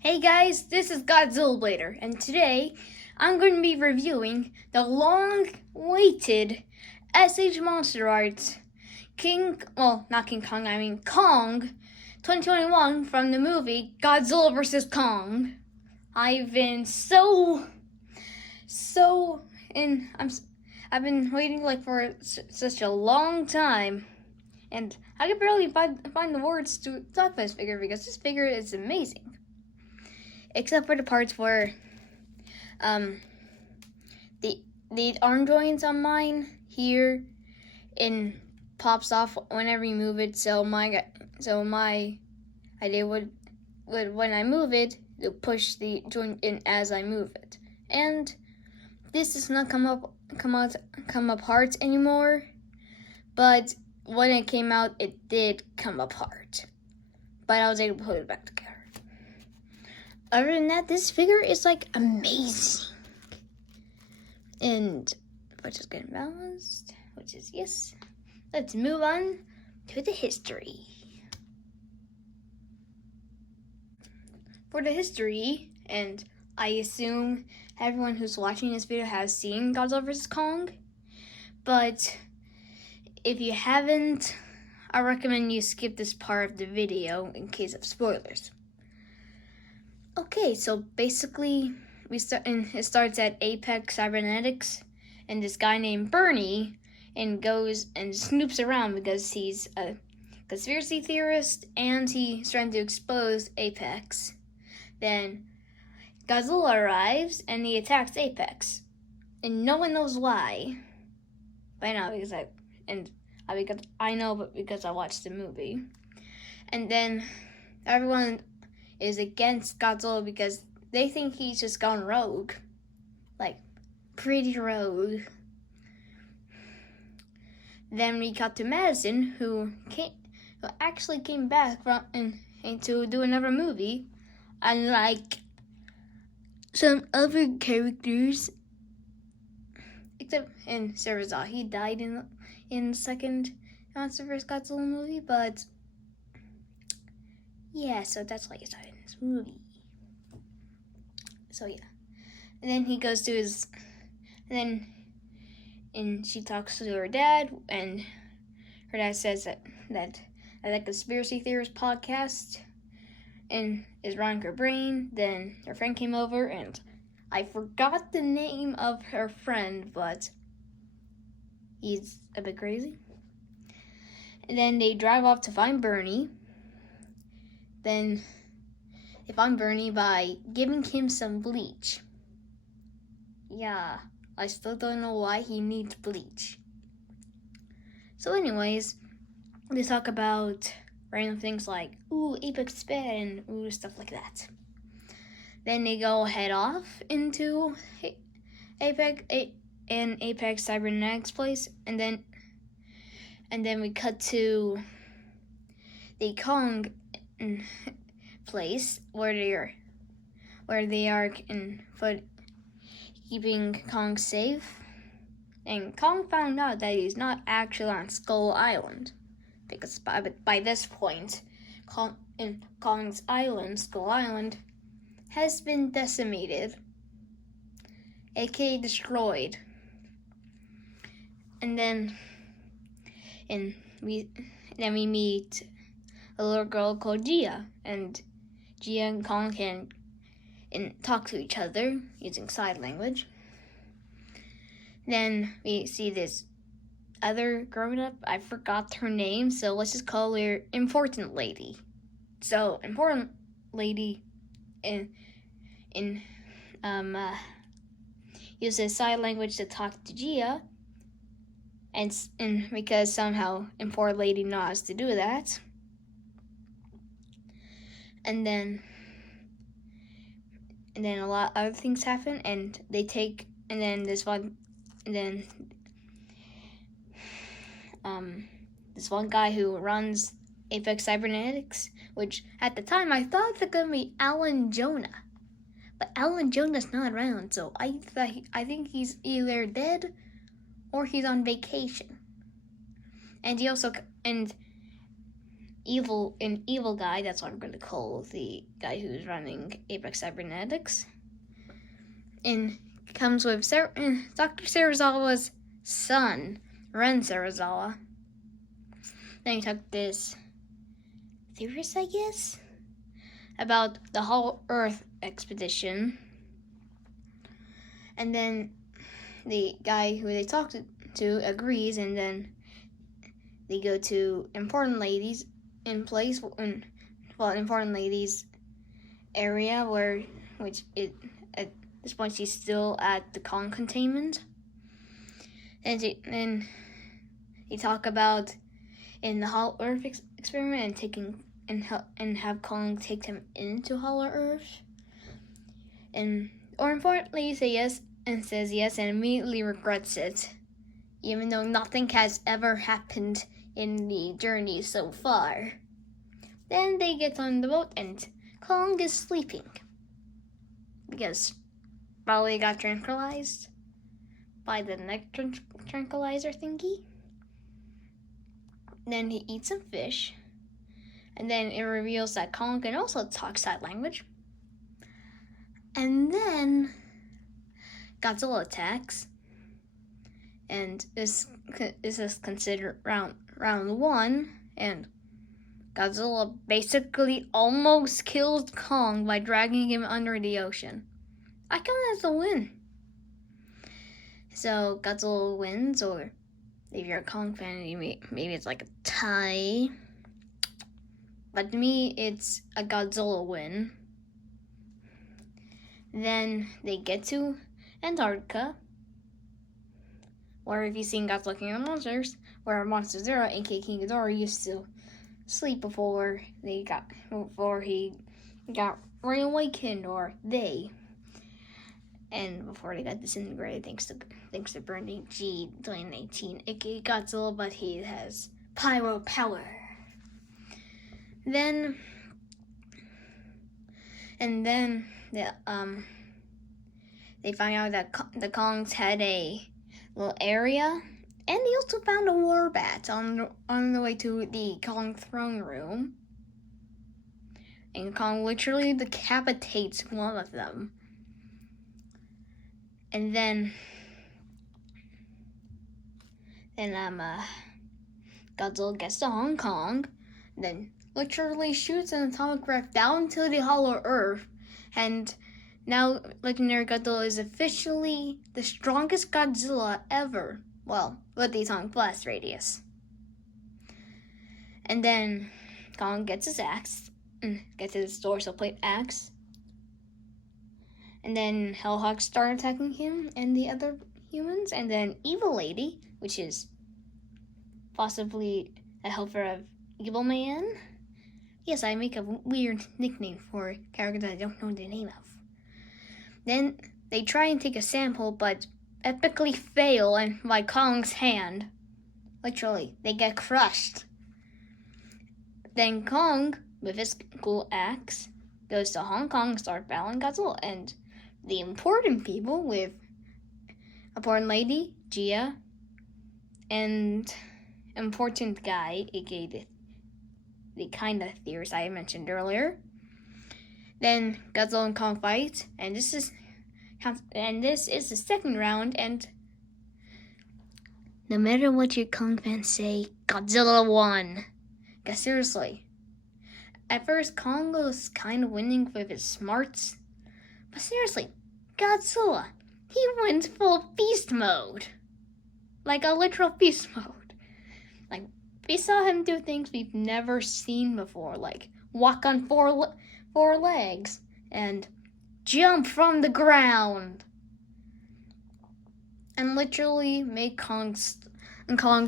Hey guys, this is Godzilla Blader, and today I'm going to be reviewing the long-awaited SH Monsterarts Kong 2021 from the movie Godzilla vs. Kong. I've been I've been waiting for such a long time, and I can barely find the words to talk about this figure because this figure is amazing. Except for the parts where the arm joints on mine here and pops off whenever you move it. So my idea would when I move it, to push the joint in as I move it. And this does not come apart anymore. But when it came out, it did come apart. But I was able to put it back together. Other than that, this figure is amazing. And which is getting balanced, which is yes. Let's move on to the history. For the history, and I assume everyone who's watching this video has seen Godzilla vs. Kong, but if you haven't, I recommend you skip this part of the video in case of spoilers. Okay, so basically, it starts at Apex Cybernetics, and this guy named Bernie, and goes and snoops around because he's a conspiracy theorist, and he's trying to expose Apex. Then Godzilla arrives, and he attacks Apex, and no one knows why. By now, because I know, but because I watched the movie. And then everyone is against Godzilla because they think he's just gone rogue. Pretty rogue. Then we got to Madison, who actually came back to do another movie. Unlike some other characters. Except in Sarazar. He died in the second Monster vs. Godzilla movie, but yeah, so that's why he died in this movie. So yeah. And then he goes to and she talks to her dad, and her dad says that the conspiracy theorist podcast and is wrong her brain. Then her friend came over, and I forgot the name of her friend, but he's a bit crazy. And then they drive off to find Bernie. Then they find Bernie by giving him some bleach. Yeah, I still don't know why he needs bleach. So anyways, they talk about random things like, ooh, Apex is bad, and ooh, stuff like that. Then they go head off into Apex Cybernetics place, and then we cut to the Kong place where they are keeping Kong safe. And Kong found out that he's not actually on Skull Island, because by this point, Kong's island, Skull Island, has been decimated, aka destroyed. And then we meet a little girl called Gia, and Gia and Kong can talk to each other using sign language. Then we see this other grown-up, I forgot her name, so let's just call her Important Lady. So Important Lady uses sign language to talk to Gia, and because somehow Important Lady knows to do that. And then a lot of other things happen, and this one guy who runs Apex Cybernetics, which at the time I thought it was gonna be Alan Jonah, but Alan Jonah's not around, so I think he's either dead or he's on vacation. And he also evil guy. That's what I'm going to call the guy who's running Apex Cybernetics. And comes with Dr. Serizawa's son, Ren Serizawa. Then he took this theorist, I guess, about the Hollow Earth expedition. And then the guy who they talked to agrees, and then they go to Important Ladies Important Ladies area at this point she's still at the Kong containment. And they talk about in the Hollow Earth experiment and have Kong take him into Hollow Earth. And or importantly says yes and immediately regrets it, even though nothing has ever happened in the journey so far. Then they get on the boat and Kong is sleeping because probably got tranquilized by the neck tranquilizer thingy. Then he eats some fish, and then it reveals that Kong can also talk sign language. And then Godzilla attacks, and this is considered round one, and Godzilla basically almost killed Kong by dragging him under the ocean. I count it as a win. So Godzilla wins, or if you're a Kong fan, maybe it's like a tie. But to me, it's a Godzilla win. Then they get to Antarctica, where if you've seen Godzilla King of the Monsters, where Monster Zero, aka King Ghidorah, used to sleep before he got reawakened, or they. And before they got disintegrated thanks to Burning G 2019, aka Godzilla, but he has pyro power. Then they find out that the Kongs had a little area, and they also found a warbat on the way to the Kong throne room. And Kong literally decapitates one of them. And then Godzilla gets to Hong Kong, then literally shoots an atomic raft down to the Hollow Earth, and now Legendary Godzilla is officially the strongest Godzilla ever. Well, with the atomic blast radius. And then Kong gets his axe, gets his dorsal plate axe. And then Hellhawks start attacking him and the other humans. And then Evil Lady, which is possibly a helper of Evil Man. Yes, I make a weird nickname for a character that I don't know the name of. Then they try and take a sample, but epically fail and by Kong's hand. Literally, they get crushed. Then Kong, with his cool axe, goes to Hong Kong and starts battling Godzilla. And the important people with Important Lady, Gia, and Important Guy, aka the kind of theorist I mentioned earlier. Then Godzilla and Kong fight, and this is the second round, and no matter what your Kong fans say, Godzilla won. Because seriously, at first Kong was kind of winning with his smarts, but seriously, Godzilla, he went full beast mode. Like a literal beast mode. Like, we saw him do things we've never seen before, like walk on four legs and jump from the ground. And literally make Kong's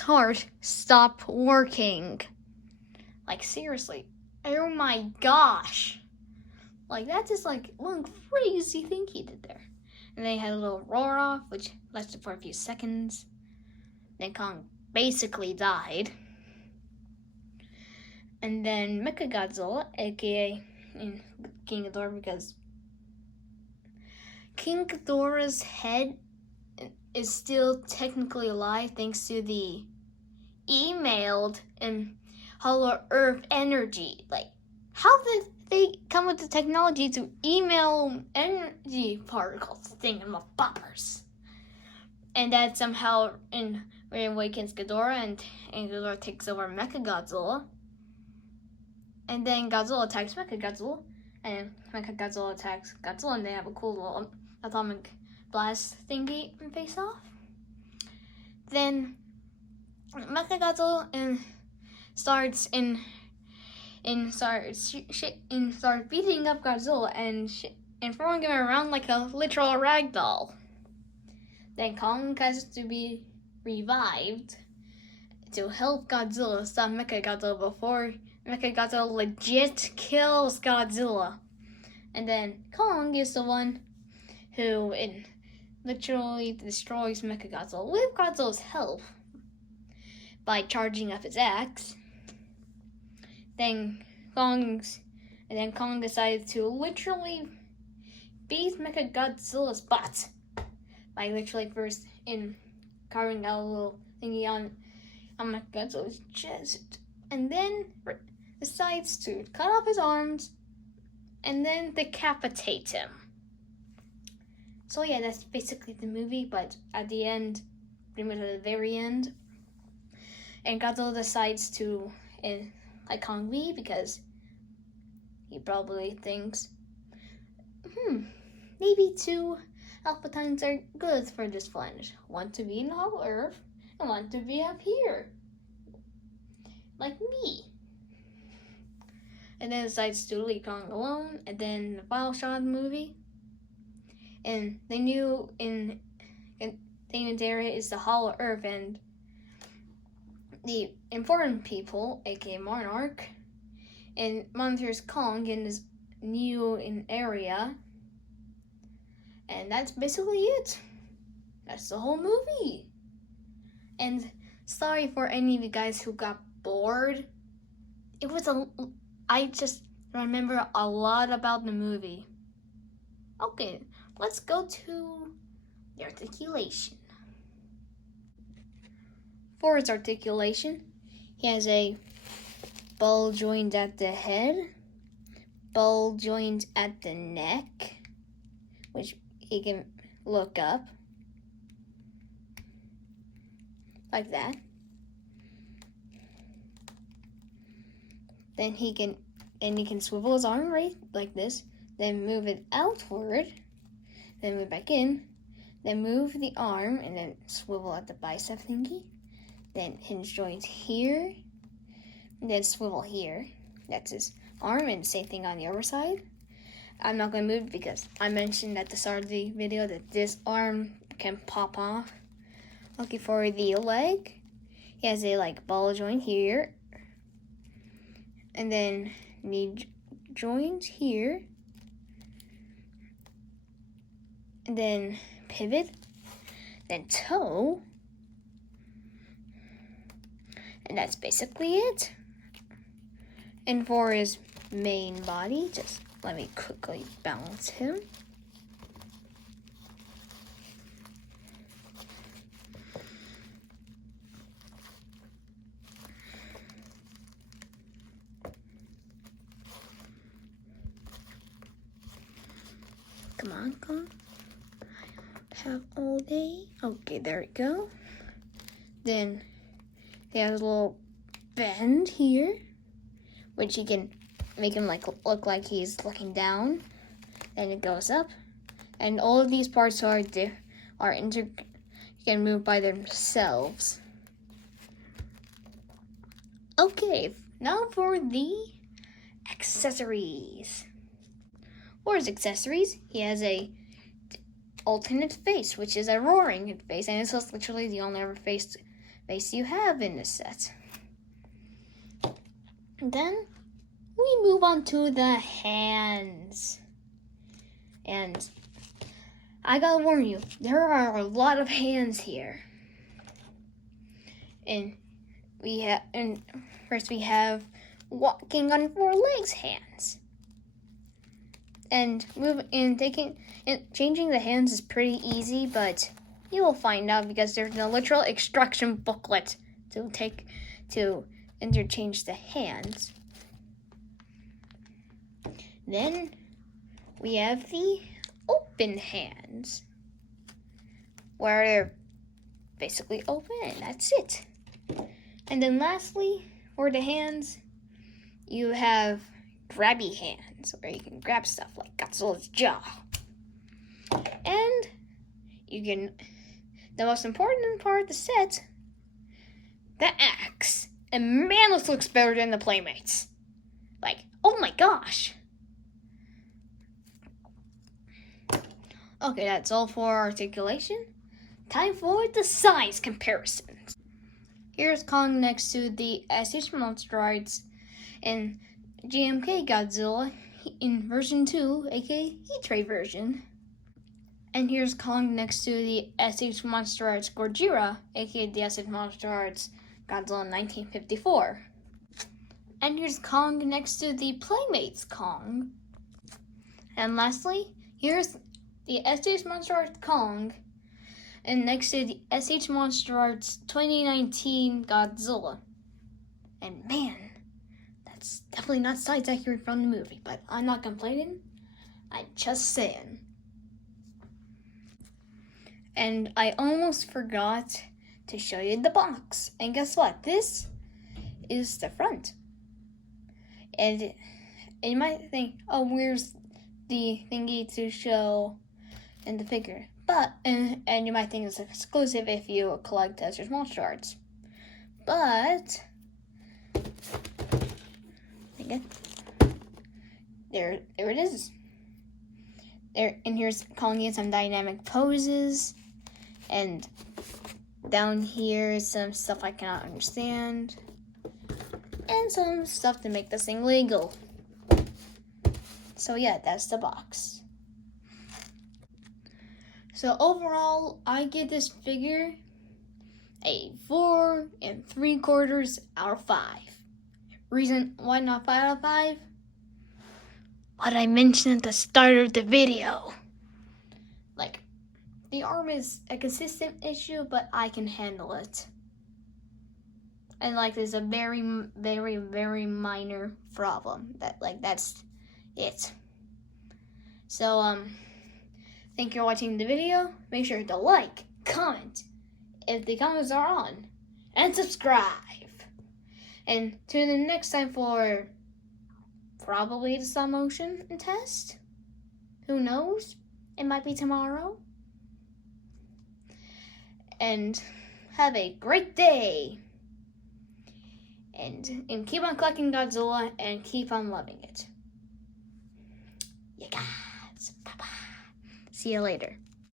heart stop working. Like, seriously. Oh my gosh. Like, that's just like one crazy thing he did there. And they had a little roar off, which lasted for a few seconds. Then Kong basically died. And then Mechagodzilla, aka King Ghidorah, because King Ghidorah's head is still technically alive thanks to the emailed and Hollow Earth energy. Like, how did they come with the technology to email energy particles thingamabobbers? And that somehow awakens Ghidorah, and Ghidorah takes over Mechagodzilla. And then Godzilla attacks Mechagodzilla, and Mechagodzilla attacks Godzilla, and they have a cool little atomic blast thingy and face off. Then Mechagodzilla starts beating up Godzilla and throwing him around like a literal ragdoll. Then Kong has to be revived to help Godzilla stop Mechagodzilla before Mechagodzilla legit kills Godzilla. And then Kong is the one who literally destroys Mechagodzilla with Godzilla's help by charging up his axe. Then Kong decides to literally beat Mechagodzilla's butt by literally first carving out a little thingy on Mechagodzilla's chest, and then decides to cut off his arms and then decapitate him. So yeah, that's basically the movie, but at the end, pretty much at the very end, and Godzilla decides to like Kong B because he probably thinks, maybe 2 Alphatines are good for this planet. Want to be in Hollow Earth and want to be up here, like me. And then decides to leave Kong alone. And then the final shot of the movie, and they knew in the area is the Hollow Earth, and the important people, aka Monarch, and Monsterarts Kong in this new area. And that's basically it. That's the whole movie. And sorry for any of you guys who got bored. I just remember a lot about the movie. Okay, let's go to the articulation. For its articulation, he has a ball joint at the head, ball joint at the neck, which he can look up like that. Then he can swivel his arm right like this, then move it outward, then move back in, then move the arm and then swivel at the bicep thingy, then hinge joint here, and then swivel here. That's his arm, and same thing on the other side. I'm not going to move because I mentioned at the start of the video that this arm can pop off. Okay, for the leg, he has a ball joint here, and then knee joint here, and then pivot, then toe, and that's basically it. And for his main body, just let me quickly balance him. Come on, Kong. I don't have all day. Okay, there we go. Then he has a little bend here, which you can make him look like he's looking down. Then it goes up, and all of these parts can move by themselves. Okay, now for the accessories. For his accessories, he has a alternate face, which is a roaring face, and it's literally the only other face you have in this set. Then we move on to the hands. And I gotta warn you, there are a lot of hands here. And first we have walking on 4 legs hands. And changing the hands is pretty easy, but you will find out because there's a literal instruction booklet to interchange the hands. Then we have the open hands, where they're basically open, and that's it. And then lastly, for the hands, you have grabby hands, where you can grab stuff like Godzilla's jaw. And you can, the most important part of the set, the axe. And man, this looks better than the Playmates. Like, oh my gosh. Okay, that's all for articulation. Time for the size comparisons. Here's Kong next to the SH Monsterarts and GMK Godzilla in version 2, aka Heat Ray version. And here's Kong next to the SH Monsterarts Gojira, aka the SH Monsterarts Godzilla 1954. And here's Kong next to the Playmates Kong. And lastly, here's the SH Monsterarts Kong, and next to the SH Monsterarts 2019 Godzilla. And man, that's definitely not size accurate from the movie, but I'm not complaining. I'm just saying. And I almost forgot to show you the box. And guess what? This is the front. And you might think, oh, where's the thingy to show in the figure? But, and you might think it's exclusive if you collect SH Monsterarts. But, again, there it is. There, and here's Kong in some dynamic poses. And down here is some stuff I cannot understand. And some stuff to make this thing legal. So yeah, that's the box. So overall, I give this figure a 4 3/4 out of 5. Reason why not 5 out of 5? What I mentioned at the start of the video. Like, the arm is a consistent issue, but I can handle it. And like, there's a very, very, very minor problem. That's it. So, thank you for watching the video. Make sure to like, comment, if the comments are on, and subscribe. And tune in next time for probably the stop motion test. Who knows? It might be tomorrow. And have a great day. And keep on collecting Godzilla and keep on loving it. You guys. Bye-bye. See you later.